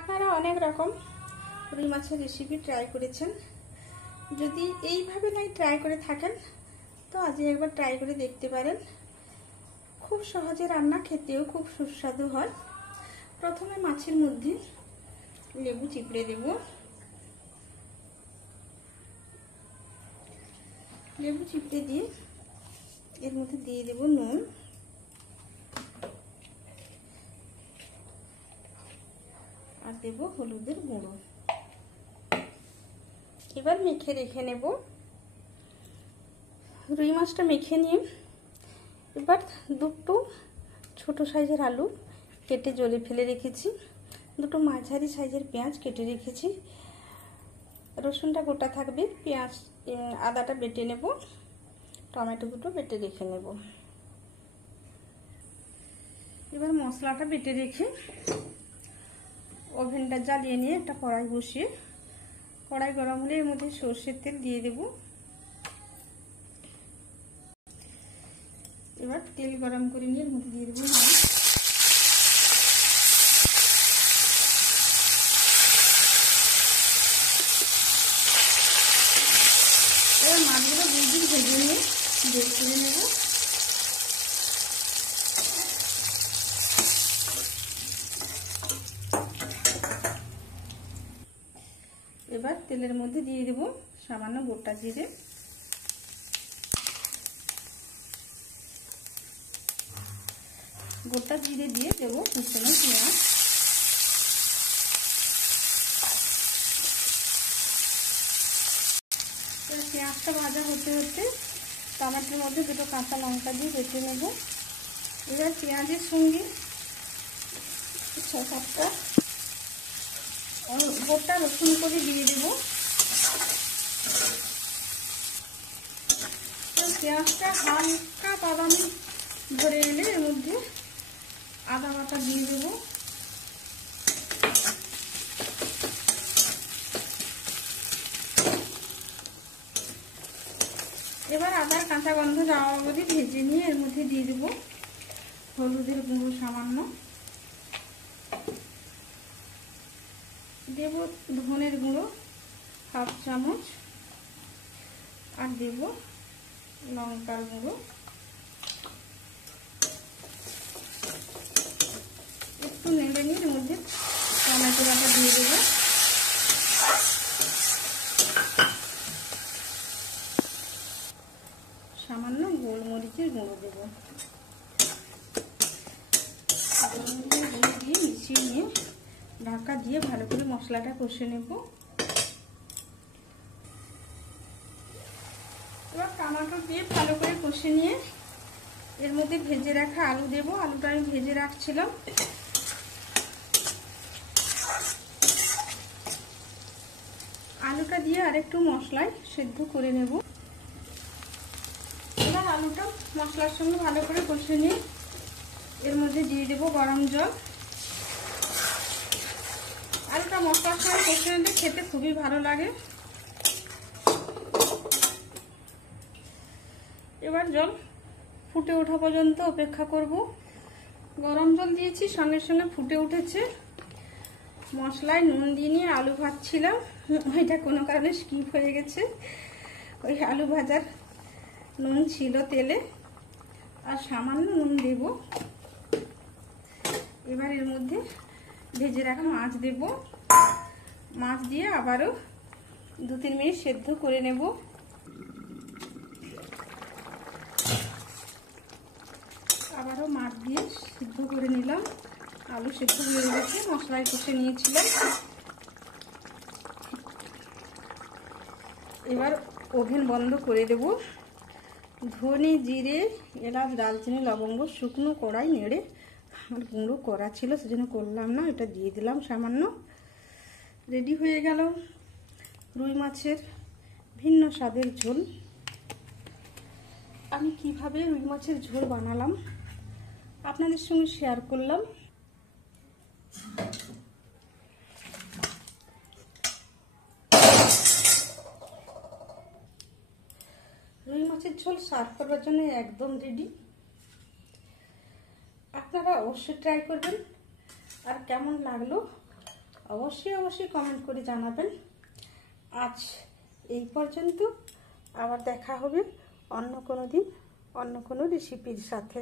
আপনারা অনেক রকম রুই মাছের রেসিপি ট্রাই করেছেন। যদি এইভাবে নাই ট্রাই করে থাকেন তো আজ একবার ট্রাই করে দেখতে পারেন। খুব সহজে রান্না, খেতেও খুব সুস্বাদু হয়। প্রথমে মাছের মধ্যে লেবু চিপড়ে দেব। লেবু চিপড়ে দিয়ে এর মধ্যে দিয়ে দেব নুন, আর দেব হলুদের গুঁড়ো। এবার মেখে রেখে নেব। রুই মাছটা মেখে নিয়ে এবার দুটো ছোট সাইজের আলু কেটে জলে ফেলে রেখেছি, দুটো মাঝারি সাইজের পেঁয়াজ কেটে রেখেছি, রসুনটা গোটা থাকবে, পেঁয়াজ আদাটা বেটে নেব, টমেটো দুটো বেটে রেখে নেব। এবার মশলাটা বেটে রেখে ওভেনটা জ্বালিয়ে নিয়ে একটা কড়াই বসিয়ে, কড়াই গরম হলে এর মধ্যে সরষের তেল দিয়ে দেব। এবার তেল গরম করে নিয়ে এর মধ্যে দিয়ে দেবো মাছ। এবার মাছগুলো দুদিন ভেজে নিয়ে বের করে নেব। এবার তেলের মধ্যে দিয়ে দেব সামান্য গোটা জিরে, গোটা জিরে দিয়ে দেব কুচনো পেঁয়াজ, পেঁয়াজটা ভাজা হতে হতে টমেটোর মধ্যে দুটো কাঁচা লঙ্কা দিয়ে বেটে নেব। এবার পেঁয়াজের সঙ্গে 6-7টা গোটা রসুন করে দিয়ে দেব। পেঁয়াজটা হালকা বাদামি ধরে এলে এর মধ্যে আদা বাটা দিয়ে দেব। এবার আদার কাঁচা গন্ধ যাওয়া অবধি ভেজে নিয়ে এর মধ্যে দিয়ে দেব হলুদের গুঁড়ো সামান্য, দেব ধনের গুঁড়ো 1/2 চামচ, আর দেব লঙ্কার গুঁড়ো। একটু নেড়ে নিয়ে এর মধ্যে টমেটো বাটা দিয়ে দেব। সামান্য গোলমরিচের গুঁড়ো দেব। গোলমরিচের গুঁড়ো দিয়ে মিশিয়ে নিয়ে ঢাকা দিয়ে ভালো করে মশলাটা কষে নেব। এবার টমেটো দিয়ে ভালো করে কষে নিয়ে এর মধ্যে ভেজে রাখা আলু দেব। আলুটা আমি ভেজে রাখছিলাম। আলুটা দিয়ে আরেকটু মশলায় সেদ্ধ করে নেব। এবার আলুটা মশলার সঙ্গে ভালো করে কষে নিয়ে এর মধ্যে দিয়ে দেব গরম জল। আলুটা মশলার সঙ্গে কষে নিলে খেতে খুবই ভালো লাগে। এবার জল ফুটে ওঠা পর্যন্ত অপেক্ষা করব। গরম জল দিয়েছি, সঙ্গে সঙ্গে ফুটে উঠেছে। মশলায় নুন দিয়ে নিয়ে আলু ভাজছিলাম, ওইটা কোনো কারণে স্কিপ হয়ে গেছে। ওই আলু ভাজার নুন ছিল তেলে, আর সামান্য নুন দেব। এবার এর মধ্যে ভেজে রাখা মাছ দেব। মাছ দিয়ে আবারও 2-3 মিনিট সেদ্ধ করে নেব। আবারও মাছ দিয়ে সিদ্ধ করে নিলাম। আলু সেদ্ধ হয়ে গেছে, মশলায় কষে নিয়েছিলাম। এবার ওভেন বন্ধ করে দেব। ধনে, জিরে, এলাচ, দারচিনি, লবঙ্গ শুকনো কড়াই নেড়ে আমার গুঁড়ো করা ছিল, সেজন্য করলাম না, এটা দিয়ে দিলাম সামান্য। রেডি হয়ে গেল রুই মাছের ভিন্ন স্বাদের ঝোল। আমি কিভাবে রুই মাছের ঝোল বানালাম আপনাদের সঙ্গে শেয়ার করলাম। রুই মাছের ঝোল সার্ভ করবার জন্য একদম রেডি। আপনারা অবশ্যই ট্রাই করবেন। আর কেমন লাগলো অবশ্যই অবশ্যই কমেন্ট করে জানাবেন। আজ এই পর্যন্ত, আবার দেখা হবে অন্য কোনো দিন অন্য কোনো রেসিপির সাথে।